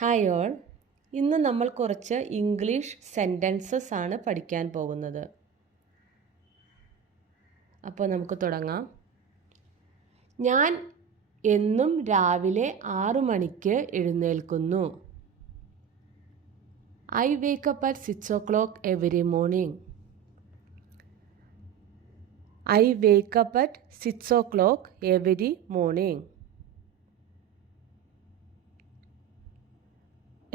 Hi all. ഇന്ന് നമ്മൾ കുറച്ച് ഇംഗ്ലീഷ് സെൻറ്റൻസസ് ആണ് പഠിക്കാൻ പോകുന്നത്. അപ്പോൾ നമുക്ക് തുടങ്ങാം. ഞാൻ എന്നും രാവിലെ 6 മണിക്ക് എഴുന്നേൽക്കുന്നു. I wake up at 6 o'clock every morning. I wake up at 6 o'clock every morning.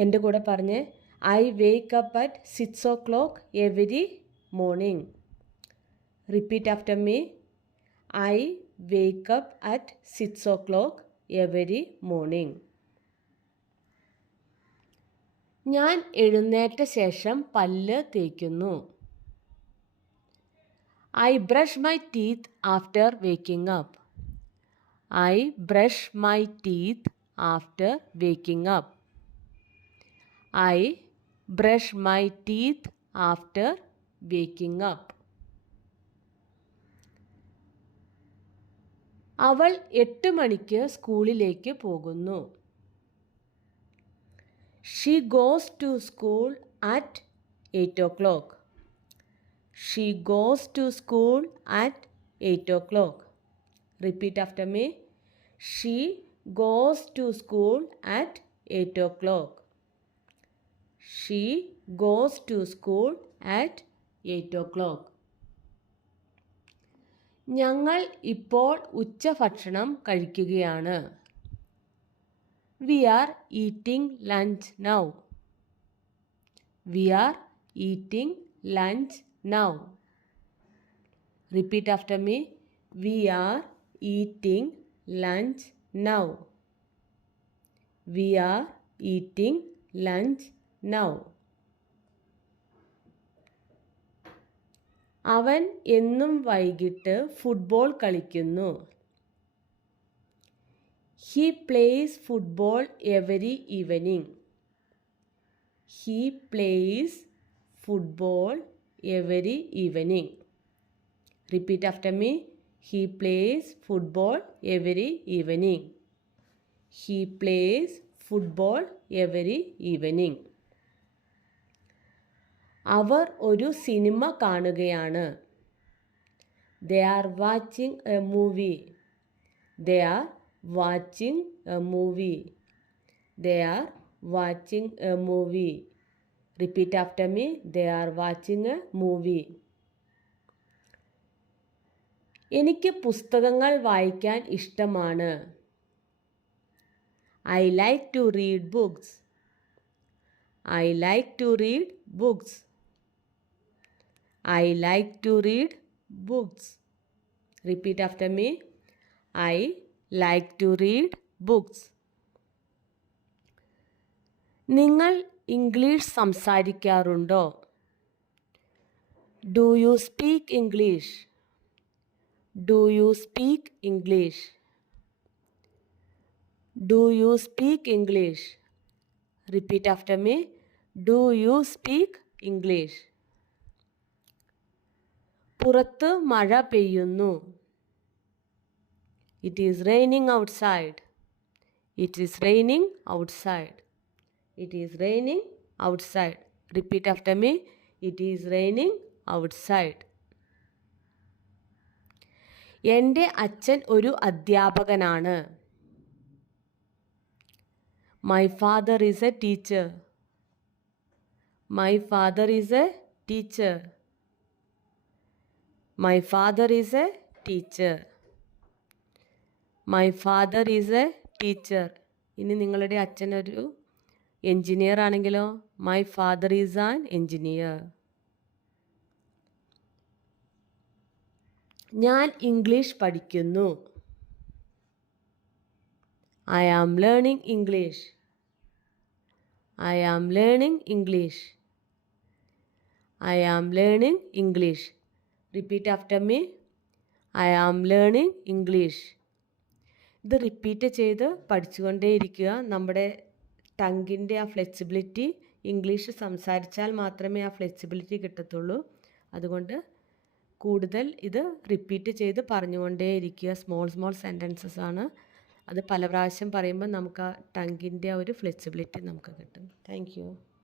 എൻ്റെ കൂടെ പറഞ്ഞ് I wake up at 6 o'clock every morning. Repeat after me. I wake up at 6 o'clock every morning. ഞാൻ എഴുന്നേറ്റ ശേഷം പല്ല് തേക്കുന്നു. I brush my teeth after waking up. I brush my teeth after waking up. I brush my teeth after waking up. അവൾ 8 മണിക്ക് സ്കൂളിലേക്ക് പോകുന്നു. She goes to school at 8 o'clock. She goes to school at 8 o'clock. Repeat after me. She goes to school at 8 o'clock. She goes to school at 8 o'clock. ഞങ്ങൾ ഇപ്പോൾ ഉച്ചഭക്ഷണം കഴിക്കുകയാണ്. We are eating lunch now. We are eating lunch now. Repeat after me. We are eating lunch now. We are eating lunch now. അവൻ എന്നും വൈകിട്ട് football കളിക്കുന്നു. He plays football every evening. He plays football every evening. Repeat after me. He plays football every evening. He plays football every evening. അവർ ഒരു cinema കാണുകയാണ്. They are watching a movie. They are watching a movie. They are watching a movie. Repeat after me. They are watching a movie. എനിക്ക് പുസ്തകങ്ങൾ വായിക്കാൻ ഇഷ്ടമാണ്. I like to read books. I like to read books. I like to read books. Repeat after me. I like to read books. നിങ്ങൾ English സംസാരിക്കാറുണ്ടോ? Do you speak English? Do you speak English? Do you speak English? Repeat after me. Do you speak English? പുറത്ത് മഴ പെയ്യുന്നു. It is raining outside. It is raining outside. It is raining outside. Repeat after me. It is raining outside. എൻ്റെ അച്ഛൻ ഒരു അധ്യാപകനാണ്. My father is a teacher. My father is a teacher. My father is a teacher. My father is a teacher. ഇനി നിങ്ങളുടെ അച്ഛനൊരു engineer ആണെങ്കിലോ? My father is an engineer. ഞാൻ English പഠിക്കുന്നു. I am learning English. I am learning English. I am learning English. Repeat after me. I am learning English. ഇത് repeat ചെയ്ത് പഠിച്ചുകൊണ്ടേയിരിക്കുക. നമ്മുടെ ടങ്ങിൻ്റെ ആ ഫ്ലെക്സിബിലിറ്റി, ഇംഗ്ലീഷ് സംസാരിച്ചാൽ മാത്രമേ ആ ഫ്ലെക്സിബിലിറ്റി കിട്ടത്തുള്ളൂ. അതുകൊണ്ട് കൂടുതൽ ഇത് റിപ്പീറ്റ് ചെയ്ത് പറഞ്ഞുകൊണ്ടേയിരിക്കുക. സ്മോൾ സെൻറ്റൻസസ് ആണ്. അത് പല പ്രാവശ്യം പറയുമ്പോൾ നമുക്ക് ആ ടങ്കിൻ്റെ ഒരു ഫ്ലെക്സിബിലിറ്റി നമുക്ക് കിട്ടും. Thank you.